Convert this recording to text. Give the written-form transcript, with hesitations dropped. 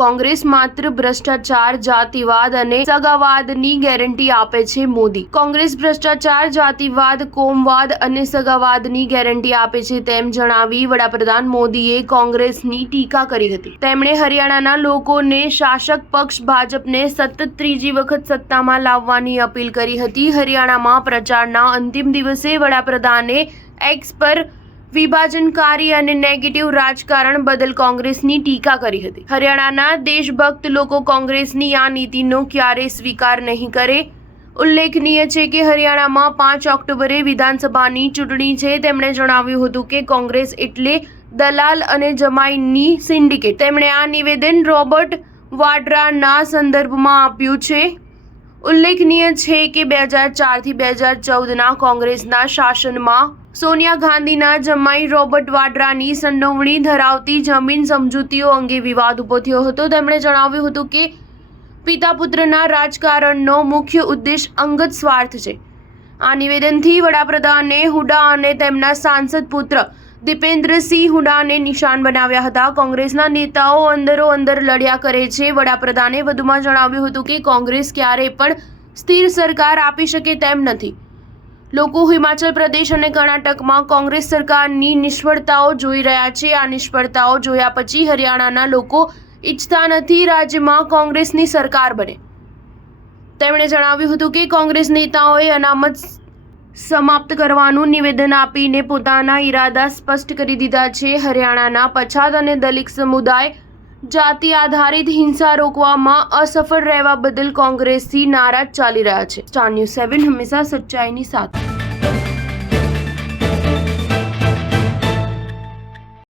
કોંગ્રેસ માત્ર ભ્રષ્ટાચાર, જાતિવાદ અને સગાવાદની ગેરંટી આપે છે. મોદી: કોંગ્રેસ ભ્રષ્ટાચાર, જાતિવાદ, કોમવાદ અને સગાવાદની ગેરંટી આપે છે તેમ જણાવી વડાપ્રધાન મોદીએ કોંગ્રેસની ટીકા કરી હતી. તેમણે હરિયાણાના લોકોને શાસક પક્ષ ભાજપને સતત ત્રીજી વખત સત્તામાં લાવવાની અપીલ કરી હતી. હરિયાણામાં પ્રચારના અંતિમ દિવસે વડાપ્રધાને એક્સ પર વિભાજનકારી અને નેગેટિવ રાજકારણ બદલ કોંગ્રેસની ટીકા કરી હતી. હરિયાણાના દેશભક્ત લોકો કોંગ્રેસની આ નીતિનો ક્યારેય સ્વીકાર નહીં કરે. ઉલ્લેખનીય છે કે હરિયાણામાં 5 ઓક્ટોબરે વિધાનસભાની ચૂંટણી છે. તેમણે જણાવ્યું હતું કે કોંગ્રેસ એટલે દલાલ અને જમાઈની સિન્ડિકેટ. તેમણે આ નિવેદન રોબર્ટ વાડ્રાના સંદર્ભમાં આપ્યું છે. ઉલ્લેખનીય છે કે 2004 થી 2014ના કોંગ્રેસના શાસનમાં સોનિયા ગાંધીના જમાઈ રોબર્ટ વાડ્રાની સંડોવણી ધરાવતી જમીન સમજૂતીઓ અંગે વિવાદ ઉભો થયો હતો. તેમણે જણાવ્યું હતું કે પિતા પુત્રના રાજકારણનો મુખ્ય ઉદ્દેશ અંગત સ્વાર્થ છે. આ નિવેદનથી વડાપ્રધાને હુડા અને તેમના સાંસદ પુત્ર દીપેન્દ્રસિંહ હુડાને નિશાન બનાવ્યા હતા. કોંગ્રેસના નેતાઓ અંદરોઅંદર લડ્યા કરે છે. વડાપ્રધાને વધુમાં જણાવ્યું હતું કે કોંગ્રેસ ક્યારેય પણ સ્થિર સરકાર આપી શકે તેમ નથી. લોકો હિમાચલ પ્રદેશ અને કર્ણાટકમાં કોંગ્રેસ સરકારની નિષ્ફળતાઓ જોઈ રહ્યા છે. આ નિષ્ફળતાઓ જોયા પછી હરિયાણાના લોકો ઈચ્છતા નથી રાજ્યમાં કોંગ્રેસની સરકાર બને. તેમણે જણાવ્યું હતું કે કોંગ્રેસ નેતાઓએ અનામત સમાપ્ત કરવાનું નિવેદન આપીને પોતાના ઈરાદા સ્પષ્ટ કરી દીધા છે. હરિયાણાના પછાત અને દલિત સમુદાય જાતિ આધારિત હિંસા રોકવામાં અસફળ રહેવા બદલ કોંગ્રેસથી નારાજ ચાલી રહ્યા છે. સ્ટાર ન્યૂઝ 7 હંમેશા સચ્ચાઈની સાથે.